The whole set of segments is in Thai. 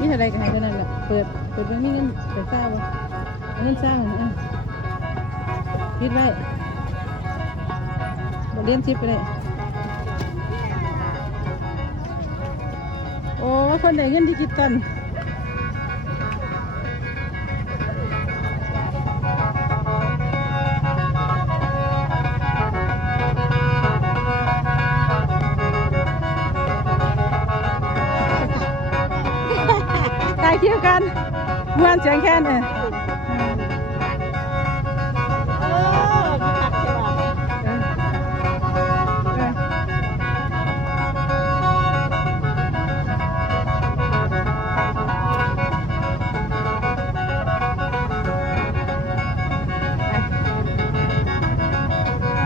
นี่อะไรก็ให้เท่านั้นแหละเปิด เปิดไว้มีเงินเปิดเศร้าบ่เอาเงินเศร้าอะคิดไว้บอกเรียนชิปไปเลย โอ้คนได้เงินดิจิตอล เสียงแค่นเออเออมีผักใช่ป่ะเออเออ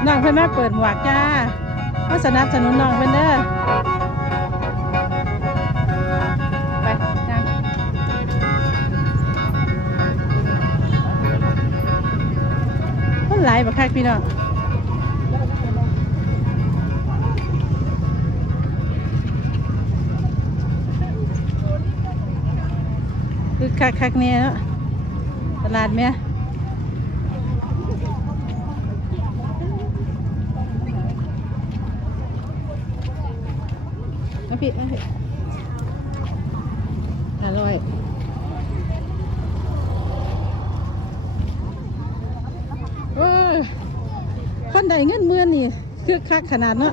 น้องเพิ่อนแมาเปิดหมวกจ้าก็สนับสนุนน้องเพิ่อนเด้อ หลายบักคักพี่น้องคือคักคักเนี่ยตลาดแม่เอาพี่อาพี่อร่อยโอ้ยคนใดเงิ นหมื่นนี่คือคักขนาดเนาะ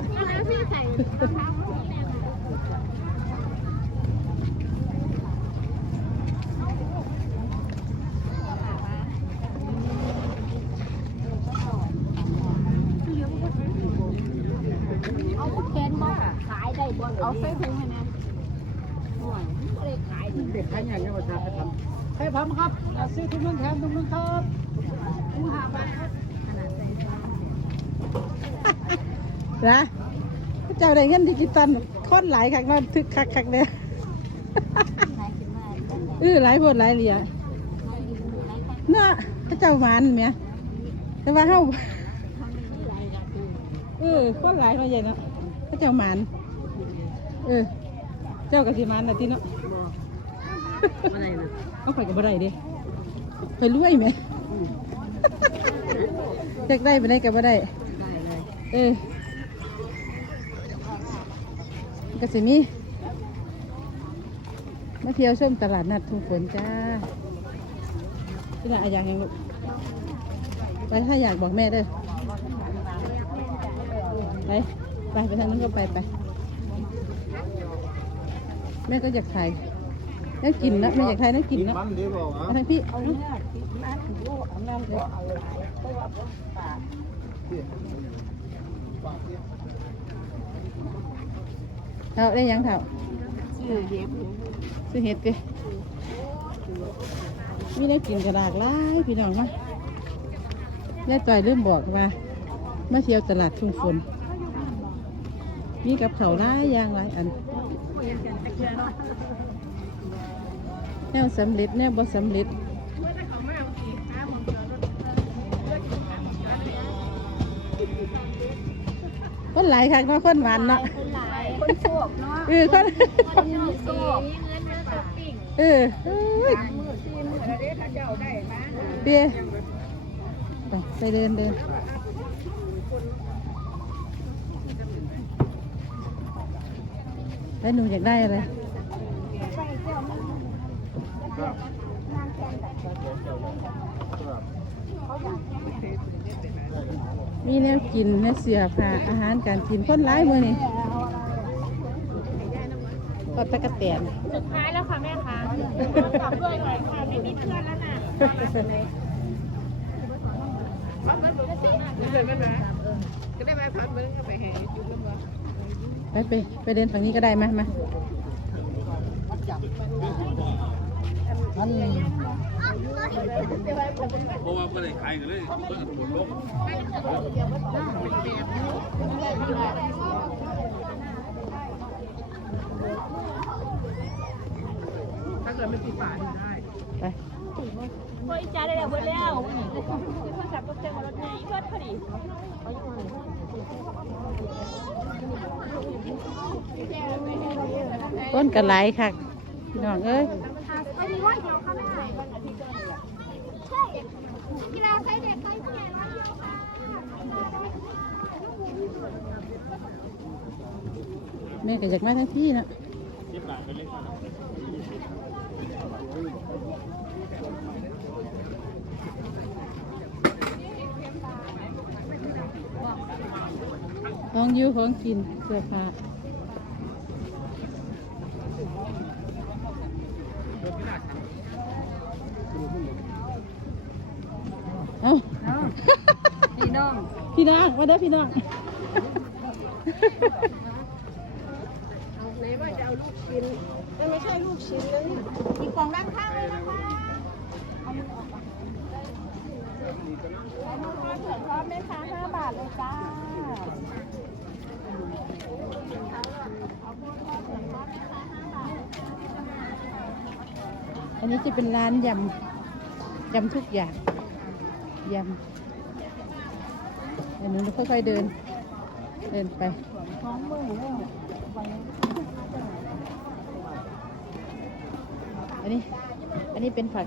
เอาแคนมาขายได้บ่เอาใส่ถุงให้แน่ห่วยบ่ได้ขายดิเด็กขายอย่างนี้ว่าทำไปทำให้ผมครับอ่าซื้อถุงนึงแถมถุงนึงครับผู้หาบ้านขนาดใส่ได้ นะเจ้าได้เงินดิจิตอลคนหลายคักเนาะทึกคักคักเลยไหนขึ้นมาจังได๋เออหลายโพดหลายเหลียเนาะเขาเจ้าหมานแหม่แต่ว่าเฮาเออคนหลายเนาะใหญ่เนาะเขาเจ้าหมานเออ เจ้าก็สิหมานน่ะติเนาะอะไรนะเอาไปก็บ่ได้เด้ไปรวยแหมอยากได้ไปได้ก็บ่ได้ได้เลยเออ ก็สิมีมาเที่ยวชมตลาดนัดทุ่งฝนจ้าที่ไหนอยากยังลูกไปถ้าอยากบอกแม่เด้อไปไปไปทางนั้นก็ไปไป แม่ก็อยากถ่ายน่ากินนะแม่อยากถ่ายน่ากินนะทางพี่เอาเนื้อติดมาะ เท่าได้ยังเท่าชื่อเย็บซื้อเห็ดดิมีได้กินกระดากหลายพี่น้องมาแม่ต่อยเริ่มบอกว่ามาเที่ยวตลาดทุ่งฝนมีกับเขาวหลายางหลายอันแนวสำเร็จแนวบ่สำเร็จคนหลายคักเนาะคนหวานเนาะ คนหลายคนโชคเนาะเออคนคนมีโชคมีเงินมาช้อปปิ้งเออเอ้ยมือซีมือแล้วเด้ถ้าเจ้าได้มาเตี้ยไปไปเดินเดินแล้วหนูอยากได้อะไรมีแนวกินแนวเสียผ้าอาหารการกินคนร้ายมือนี่ ก็ตะกะแตนสุดท้ายแล้วค่ะแม่คะขอบด้วยหน่อยค่ะไม่มีเพื่อนแล้วน่ะไปไปไปเดินฝั่งนี้ก็ได้มามามันเพราะว่าไม่ได้ขายกันเลยเพิ่ งหมดลบไปโอ้ยจ้าได้แล้วเบิดแล้วโทรศัพท์ก็เจอรถไงเพื่อนพอดีต้นกระไหลค่ะน้องเอ้ยไปดีว่าเดี๋ยวเขาไม่ใส่ใช่กีฬาใส่เด็กใส่ผู้ใหญ่ร้อยเดียวค่ะแม่ก็อยากมาทั้งที่นะ ของอยู่ของกินเสื้อผ้าเอ้าพี่น้อง พี่น้องมาเด้อพี่น้องไหนว่าจะเอาลูกชิ้นไม่ใช่ลูกชิ้นนะนี่มีกล่องด้านข้างเลยนะคะเอามือออกมาเอามือมาเผื่อพร้อมไหมคะห้าบาทเลยจ้า อันนี้จะเป็นร้านยำยำทุกอย่างยำเดี๋ยวหนูค่อยๆเดิน เดินไปอันนี้ อันนี้เป็นผัก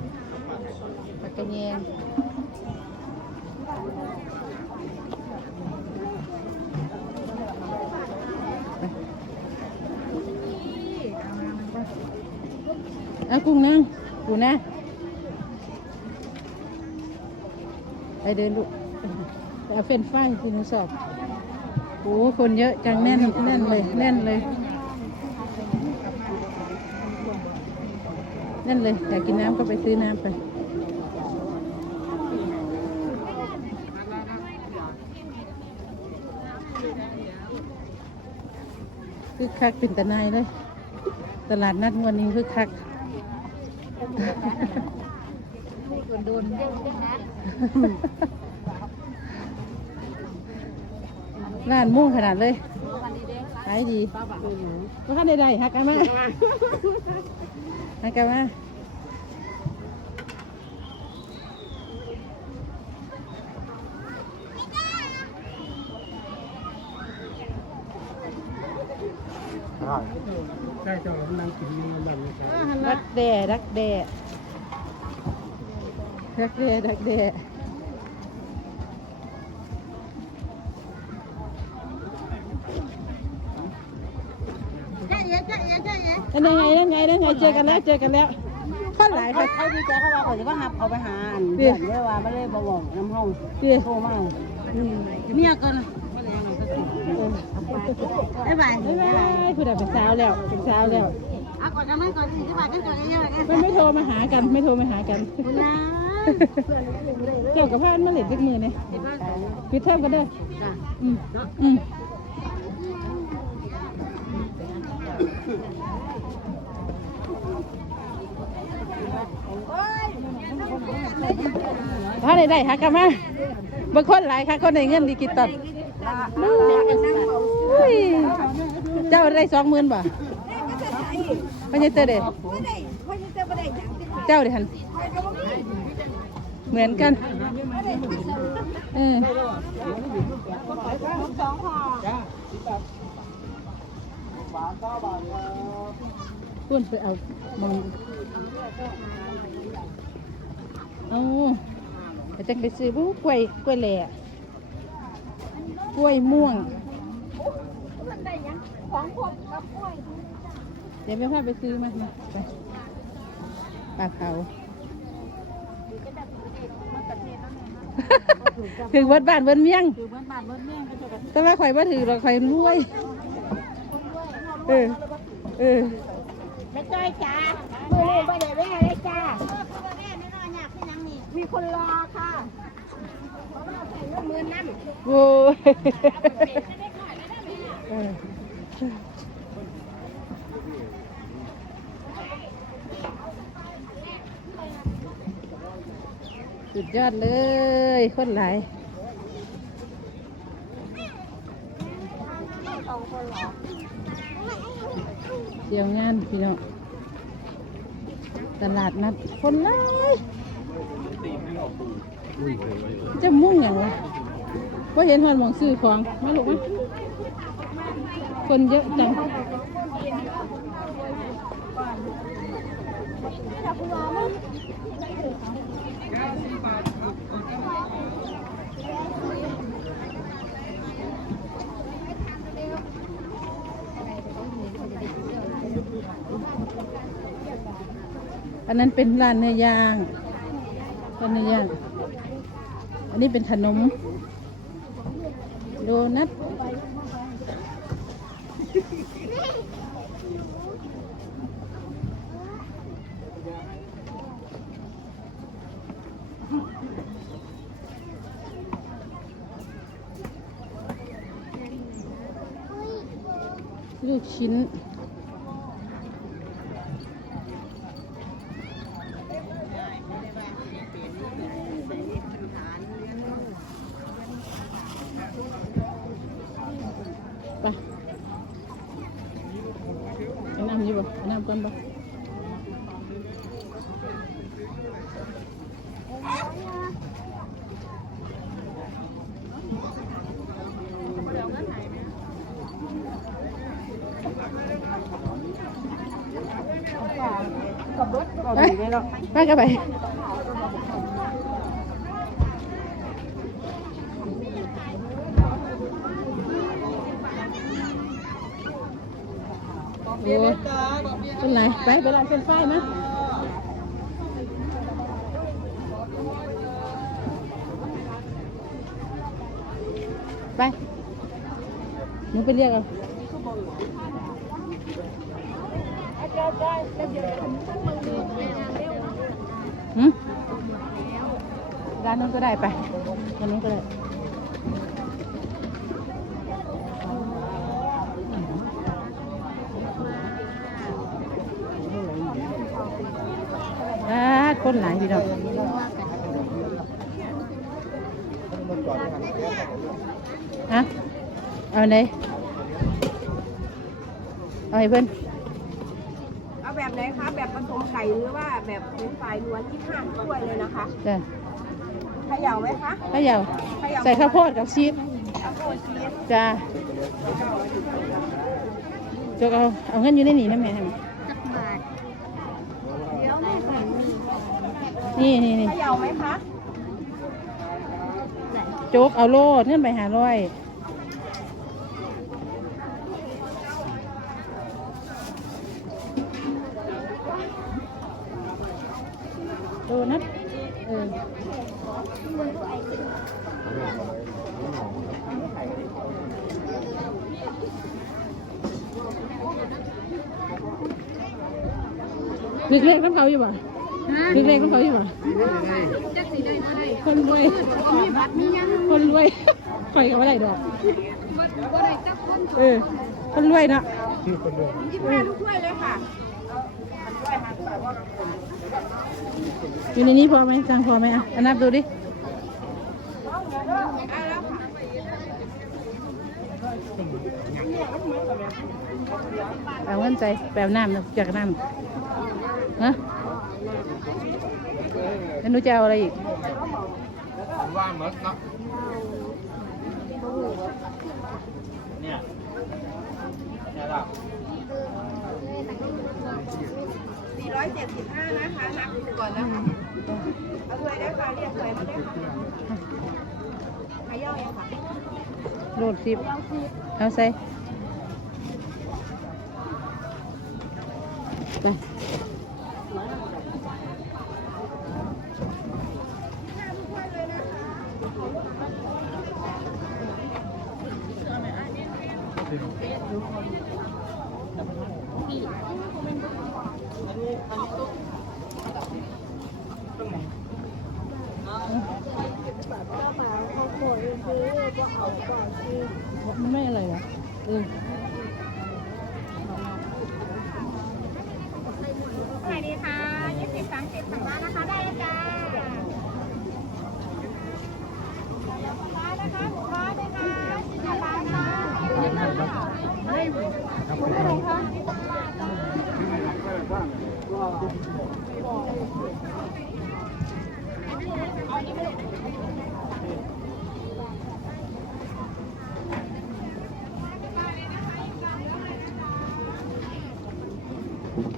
ผักกระเนียงไป เอากุ้งนังกูนะ ไปเดินลูเอาเฟรนช์ฟรายที่หนูสอบโอ้คนเยอะจังแน่นแน่นเลย แน่นเลย แน่นเลย อยากกินน้ำก็ไปซื้อน้ำไปคือคักเป็นตะนายเลย ตลาดนัดงวันนี้คือคักโดนเด้งเด้งนะร้านมุ่งขนาดเลยวันนี้เด้งขายดีว่าข้าใดๆฮักกันมาฮักกันมา รักแด่รักแด่รักแด่รักแด่นั่นไงนั่นไงนั่นไงเจอกันแล้วเจอกันแล้วคนหลายเขาดีใจเขาว่าเขาจะว่าหับเขาไปหาอันเดี๋เดือวดเยอะว่าไม่ได้บอกบอกน้ำห้องเดี๋ยโทรมาเมียกันไม่ได้ยังไงก็ติด บ๊ายบายบ๊ายบายคุณเป็นสาวแล้วเป็นสาวแล้วอะก่อนจะไม่ก่อนที่จะมากันก่อนยังไงกันไม่ไม่โทรมาหากันไม่โทรมาหากันนะเกี่ยวกับพานมาเหล็ดจักมือเนี่ยปิดเทอมกันเด้อืมอืมถ้าได้ได้หากลันมาบางคนหลายค่ะคนได้เงินดีกินตัดอุ้ ยเจ้าได้สองหมื่นบ่ไม่ใช่เตอเด็ดเจ้าเด็ดหันเหมือนกันเออคุณไปเอามองเอาแต่จังไปซื้อบุ้กล้วยกล้วยแหล่กล้วยม่วง ของผมกับกล้วยเดี๋ยวแม่พาไปซื้อมามาไปปลาเผาถึงวัดบ้านเบิ้นเมียงคือบ้านบ้านเบิ้ลเมี่ยงก็จะกันแต่ว่าข่อยว่าถือเราข่อยรวย เออ เออแม่จ้อยจ้ามือนี้บ่ได้แว่เลยจ้ามีคนรอค่ะเพราะว่าใส่เงินหมื่นนั่นโว้ยเออ สุดยอดเลย คนหลายเที่ยวงานพี่น้องตลาดนัดคนหลายจะมุ่งอย่างวะ ว่าเห็นหอนมองซื้อของมาลูกมาคนเยอะจังอันนั้นเป็นร้านเนื้อย่างร้านเนื้อย่าง อันนี้เป็นขนม โดนัทลูกชิ้น ไปเอาน้ำ อยี่บ่เอาน้ำก่อนบ่ไปไปกันไป โอ้เป็น ไรไปไปร้านเส้นไฟนะไปหนูไปเรียกเอาหืมร้านนู้นก็ได้ไปร้านนู้นก็ได้ อ่า คนหลายพี่น้องฮะเอาไหนเอาให้เพิ่นเอาแบบไหนคะ แบบผสมไก่หรือว่าแบบเป็นฝ่ายล้วนที่ห้าถ้วยเลยนะคะจ้ะเขย่าไหมคะข้าวเหยาใส่ข้าวโพดกับชีสเอาโคชีสจ้าจกเอาเอาเงินอยู่ในนี่นะแม่ให้มา จักบาทเดี๋ยวแม่ใส่มี นี่นี่นี่เขย่าไหมคะโจกเอาโลดเงินไปหาร้อยโดนัทเออเล็กๆน้ำเขาอยู่บ่ เล็กๆน้ำเขาอยู่บ่คนรวยคนรวยคอยกับอะไรดอกเออคนรวยเนาะยี่ห้าทุกถ้วยเลยค่ะอยู่ในนี้พอไหมจังพอไหมอะเอานับดูดิเอาเงินใจแปลน้ำนะจากน้ำฮะ แล้วหนูจะเอาอะไรอีกว่าหมดเนาะเนี่ยเนี่ยละ475 นะคะ นับดูก่อนนะคะเอาถ้วยได้ค่ะเรียกถ้วยมาได้ค่ะขย่าเองค่ะโหลดสิบเอาใส่ไปมันไม่อะไรเห รอเออสวัสดีค่ะยี่สิบสามสิบสั่งมานะคะ ได้แล้วจ้าร้านนะคะหมูร้านเลยค่ะสิบบาทค่ะอะไรคะ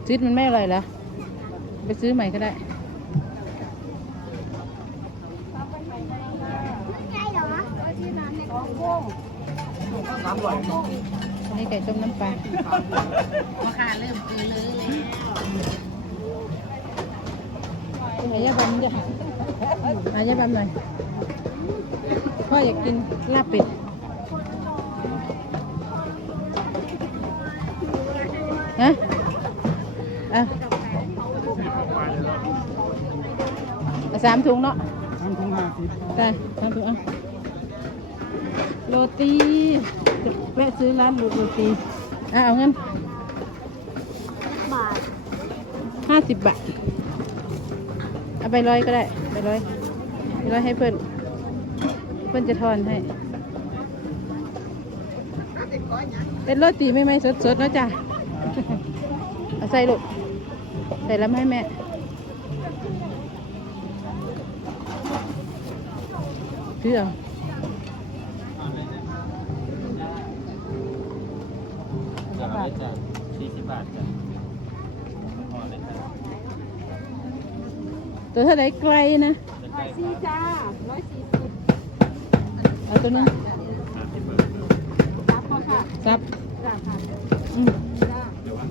ซิดมันไม่อะไรเหรอ ไปซื้อใหม่ก็ได้อันนี้ไก่ต้มน้ำปลาราคาเริ่มเกินเลยเลยเป็นยาบำจ้ะอายาบำหน่อยพ่ออยากกินลาบเป็ดฮะ อะเอาสามถุงเนาะทำถุงห้าสิบได้สามถุงอะโรตีแวะซื้อร้านโรตีอะเอาเงินบาทห้าสิบบาท เอาไปร้อยก็ได้ไปร้อยไปร้อยให้เพื่อนเพื่อนจะทอนให้เป็นโรตีไม่ไม่สดสดๆเนอะจ้ะเอาใส่ลูก ใส่แล้วมาให้แม่ถือเอาจ้ะสี่สิบบาทจ้ะพอเลยจ้ะตัวเท่าไหรไกลนะ จะใกล้สี่จ้าร้อยสี่สิบเอาตัวนึงสามสิบบาท รับมาค่ะซับจ้าค่ะอืมจ้า เดี๋ยวว่า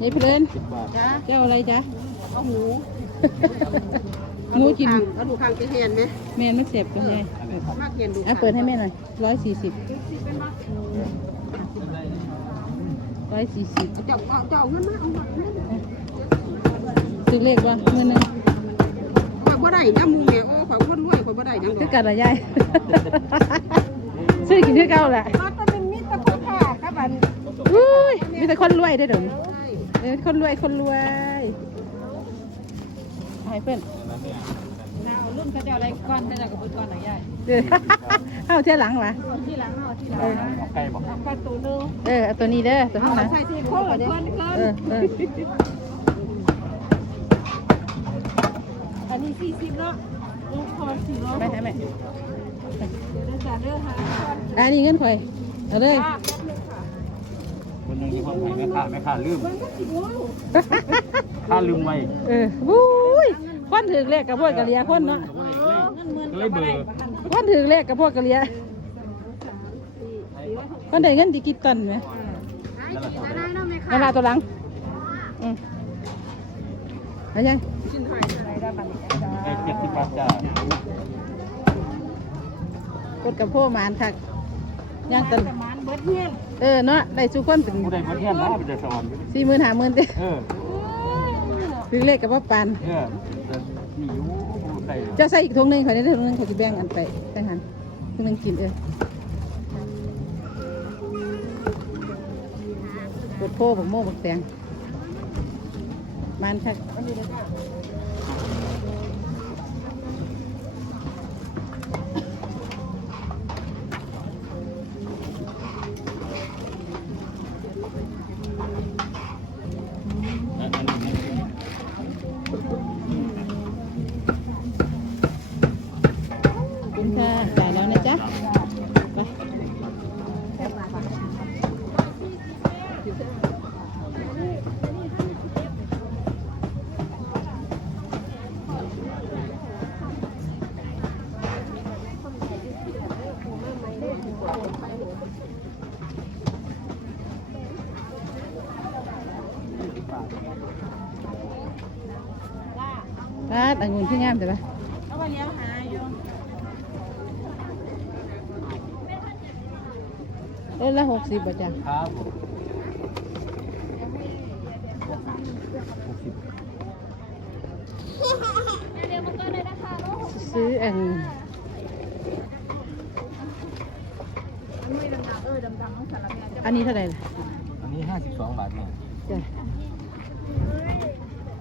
นี่พี่เล่นสิบบาทจ้าเจ้าอะไรจ๊ะเอาหมูหมูกินเอาดูข้างจะเห็นไหมแม่นไม่เสพกันเลยมากเห็นดูอะเปิดให้แม่หน่อยร้อยสี่สิบร้อยสี่สิบเจ้าเอาเจ้าเงินมาเอาเงินซื้อเลขว่าเงินหนึงข่อยบ่ได้นะมูแม่โอ้ข่อยคนรวยข่อยบ่ได้ยังดคืออกกันละยายซื้อกินคือเก่าแหละมาตอนเป็นมิตรคนค่ะครับบันอุ้ยมีแต่คนรวยได้อเดี๋ยวนี้ เออคนรวยคนรวยเอาให้เพื่อนเอารุ่นเขาจะอะไรก้อนเขาจะกับก้อนไหนใหญ่เออเอาเท่าหลังวะที่หลังเอาที่หลังเออไก่บอกเอาก้อนตัวนึงเออเอาตัวนี้เด้อตัวข้างหลังใส่ที่โค้งเพิ่นเกิเออนเอออันนี้สี่สิบเนาะลูกคอสี่ร้อยไม่ให้แม่เดี๋ยวได้จ่ายเด้อค่ะอันนี้เงินข่อยเอาเลย จ้าแป๊บนึงค่ะคนหนึงที่พ่อขายแม่ค้าแม่ค้าลืมมันก็สิบโลค่าลืมไว้เออวุ้ยคนถือเลขกับพวกกะเหลียคนเนาะก็เลยเบอร์คนถือเลขกับพวกกะเหลียคนได้เงินดีกี่ตันไหมนั่นละตัวหลังอืมเอายังไก่เจ็ดสิบบาทจ้ะกดกับพ่อหมานคักย่างตันประมาณเบิดเงี้ยเออเนาะได้สุคนเป็นผู้ใดมาเที่ยนนะมันจะสอนอยู่สี่หมื่นห้าหมื่นเด้เออถือเลขกับพ่อปานเออจะมีอยู่ผู้ใดเจ้าใส่อีกถุงหนึงขอได้ถุงหนึงขอจะแบ่งอันไปไปหันถุงหนึงกินเออกดโพบักโม่บักแตงมันค่ะข ร้านองุ่นที่งามแต่ปะเอาไปเลี้หาอยู่เออละหกสิบบาทจ้ะครับผมซื้ออันอันนี้เท่าไหร่ล่ะอันนี้ห้าสิบสองบาทเนี่ย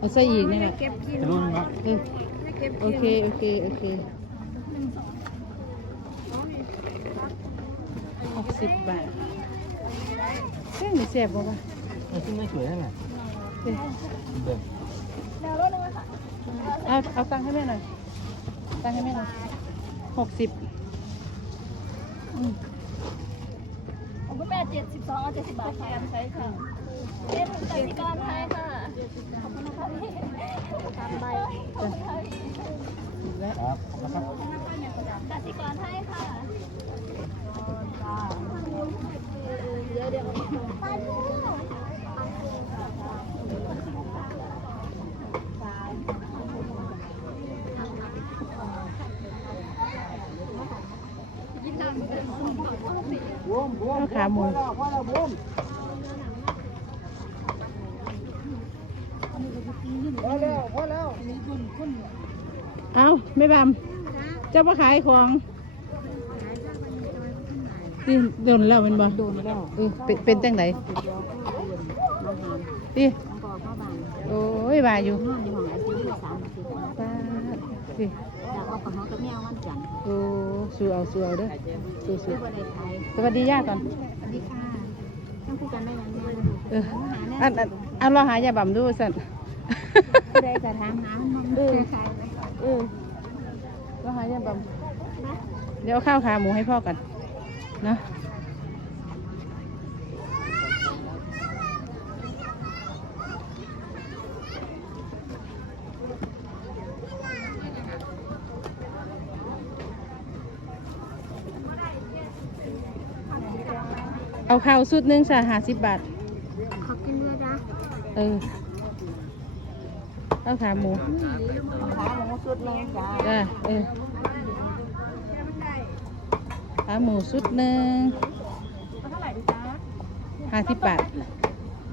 เอาใส่อีกนี่แหละเก็บกินจะรู้ไหมครับเออไม่เก็บโอเค โอเค โอเคหกสิบบาทเส้นนี่แซ่บบ่วะเออซึ่งไม่สวยเท่าไหร่เออเดิมเอาเอาตังค์ให้แม่หน่อย ตังค์ให้แม่หน่อยหกสิบอืมผมก็แม่เจ็ดสิบสองเอาเจ็ดสิบบาทค่ะใช้ค่ะเป็นกสิกรไทยค่ะขอบคุณนะ คะพี่ตามใบและครับนะครับกสิกรไทยค่ะเดี๋ยวเดี๋ยวไปดูข้าวขาหมูเอาไม่บำเจ้ามาขายของนี่โดนแล้วแมันบ่โดนแล้วเออเป็นเป็นจังไหนน้ำหามดิน้ำกอเข้าบ้านโอ้ยว่าอยู่นอนในห้องไอซียูสามอาทิตย์ป้าดดิจากเอากับน้องกับแม่วันจันทร์โอ้สู้เอาสู้เอาเด้อสู้สู้เพื่อได้ไทยสวัสดีย่าก่อนสวัสดีค่ะต้องคุยกันได้ยังไงเอออันอันอันเราหายาบำดูสันผู้ใดจะถามหามันมันเด้อใครเอ อเราหายาบำเดี๋ยวเอาข้าวขาหมูให้พ่อก่อนนะเอาข้าวสุดหนึงสะห้าสิบบาทขอบคุณด้วยนะเออ ข้าวขาหมูขาหมูสุดแรงจ้าจ้าเออขาหมูสุดหนึ่งห้าสิบบาท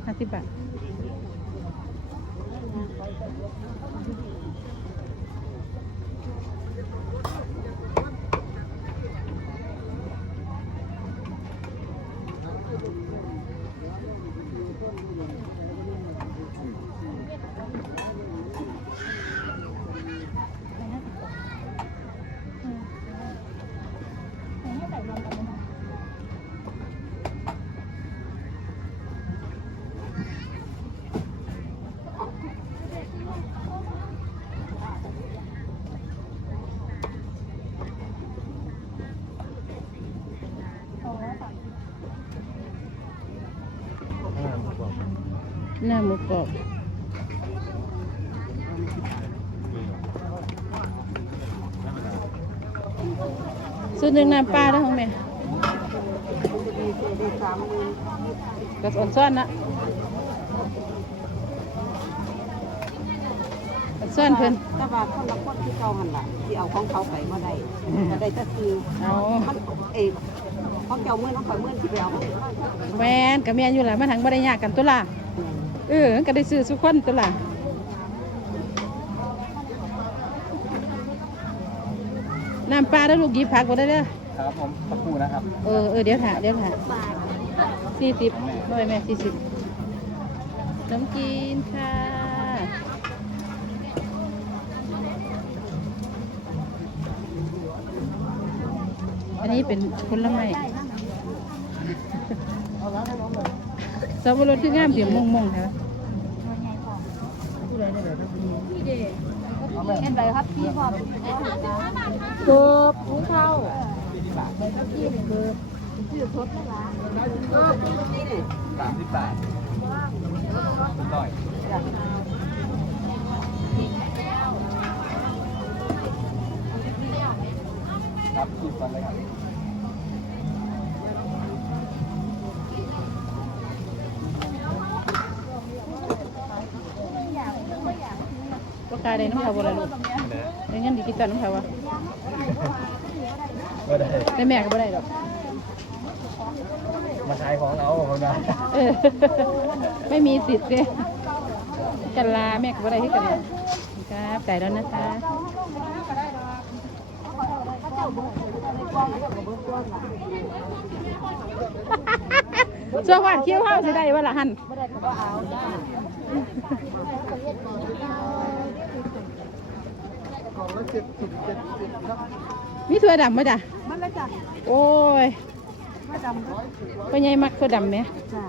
ห้าสิบบาท หน้าหมูกรอบสุดหนึ่งน้ำปลาได้ของแม่กระสอนซ่อนนะกระซ่อนเพิ่นแต่ว่าคนละคนที่เก่าหันล่ะที่เอาของเขาไปมาได้ก็ได้แต่คือเอามันเอกของเจ้ามื่นของข่อยมื่นที่ไปเอามาแมนกับแมนอยู่แหละมันถังบ่ได้ยากกันตัวล่ะ เออมันก็ได้ซื้อสุกคนตัวล่ะน้ำปลาแล้วลูกหยิบผักก็ได้เด้อครับผมสักครู่นะครับเออเออเดี๋ยวถ่ายเดี๋ยวถ่ายสี่สิบด้วยแม่สี่สิบน้ำกินค่ะอันนี้เป็นผลไม้ สับปะรดคืองามเสียงมงมงๆใช่ไหมเห็นไหมครับพี่พอเกือบหูเท่าสามสิบบาทร้อยครับคิดก่อนเลยครับายได้น้ำเผาบ่ละลูกได้เงินดีกินแต่น้ำเผาวะไม่ได้ ได้แม่ก็บ่ได้หรอกมาขายของเราของเราเออ ไม่มีสิทธิ์เลยกันลาแม่ก็บ่ได้ที่กันเลยครับจ่ายแล้วนะคะส่วนหวานเคี้ยวข้าวสิได้ว่าละหัน ของละเจ็ดสิบเจ็ดสิบครับมีถั่วดำไหมจ้ะมันละจ้ะโอ้ยไม่ดำพ่อใหญ่มักถั่วดำไหมจ้ะ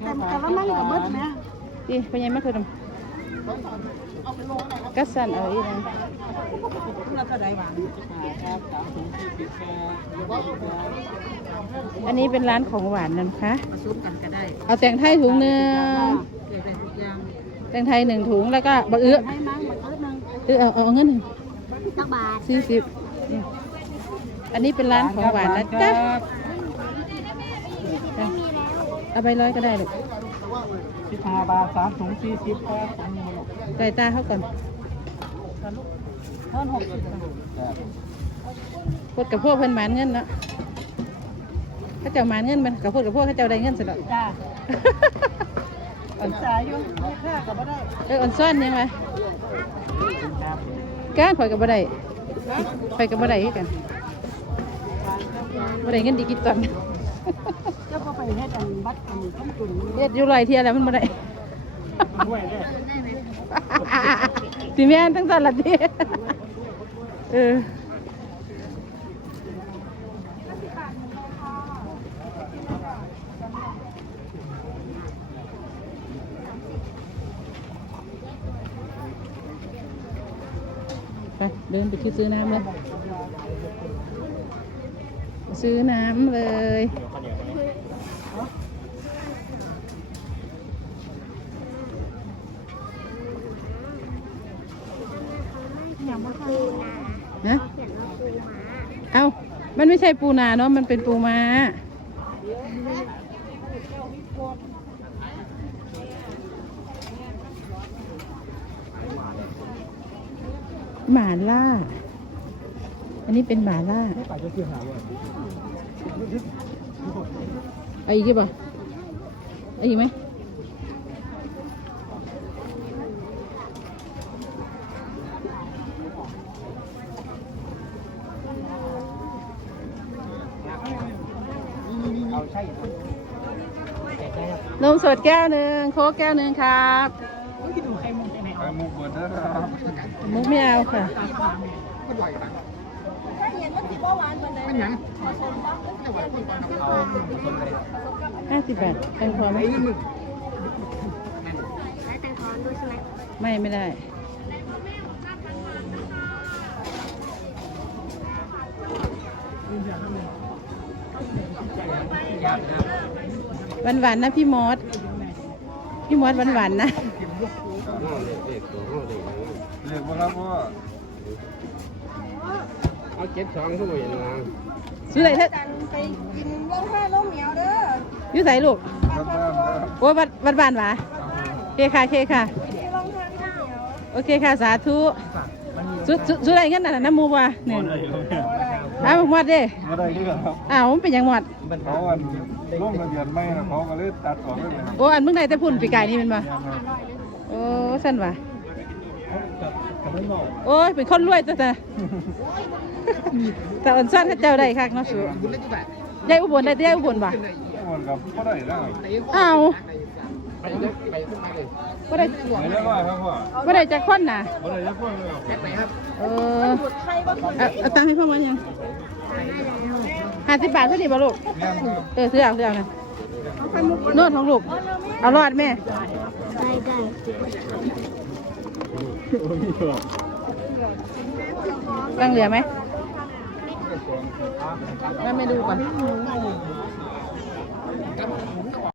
แต่แต่ละนั่งกับเบิดไหมดิพ่อใหญ่มักถั่วดกัสสันเอาอีกนะเราก็ได้หวานครับสามถุงสี่สิบแค่อันนี้เป็นร้านของหวานนะคะผสมกันก็ได้เอาแตงไทยถุงหนึ่ง แตงไทยหนึ่งถุงแล้วก็บะเอื้อให้มั้งมันเอิ้นนึงเออเอาเอาเงินตักบาทสี่สิบอันนี้เป็นร้านของหวานนะจ๊ะจ้ะเอาไปร้อยก็ได้ลูกสิบห้าบาทสามถุงสี่สิบครับใส่ตาเขาก่อนเพิ่นหกสิบพดกับพวกเพิ่นหมานเงินเนาะเขาเจ้าหมานเงินมันกับพวกกับพวกเขาเจ้าได้เงินสดอกจ้า อันสายอยู่ค่าก็บ่ได้เอออ่อนซ่อนยังไงก้านข่อยกับบ่ได้ข่อยกับบ่ได้คือกันบ่ได้เงินดิจิตอลแล้วก็ไปเฮ็ดอันบัตรอันต้มตุ๋นเฮ็ดอยู่ไรเที่ยแล้วมันบ่ได้ด้วยเลยสิแม่นทั้งสั่นละติเออ ไปเดินไปที่ซื้อน้ำเลยซื้อน้ำเลยนะ เอ้ามันไม่ใช่ปูนาเนาะ มันเป็นปูม้า หมาล่า อันนี้เป็นหมาล่าป่าจะเชื่อหาว่าเอาอีกป่ะเอาอีกไหมเอาใช่นมสดแก้วหนึ่งโค้กแก้วหนึ่งครับไข่ มุกเบิร์ดนะครับมุกไม่เอาค่ะเอาคนเลยห้าสิบบาทแตงพอไหมไม่ไม่ได้หวานหวานๆนะพี่มอส พี่มอสหวานหวานๆนะ เรียกว่าครับว่าเอาเจ็ดสองทุกอย่างนะซื้ออะไรเถอะไปกินลงห้าล้มเหนียวเด้ออยู่ใส่ลูกโอ้ยวัดวัดบ้านหวะโอเคค่ะโอเคค่ะ โอเคค่ะสาธุสุสุสุอะไรเงี้ยน่ะน้ำมูบ่ะหนึ่งเอาหมดเด้ไม่ได้ที่ครับอ้าวมันเป็นยังหมดเขาอันร่วมทะเบียนไม่นะเขาก็เลยตัดออกเลยโอ้อันเมึงได้แต่พุ่นปีกายนี่เป็นบ่ โอ้สั่นว่ะทำไม่บอกโอ้ยเป็นคนรวยตัวแต่แต่อันซ่อนเขาเจ้าได้คักเนาะสูยายอุบลได้แต่ยายอุบลบ่ะหมดกับก็ได้แล้วอ้าวไปเลยไปขึ้นมาเลยบ่ได้ไม่ได้ว่าครับว่าบ่ได้จักคนน่ะไม่ได้ยักษ์ว่าเลยแค่ไหนครับเออเอาเอาตังค์ให้พ่อมายังห้าสิบบาทเท่านี้บ่ลูกแม่ครับเออซื้อเอาซื้อเอานะ โน่นของลูกเอารอดแม่ตั้งเหลือไหมแม่ไม่ดูก่อน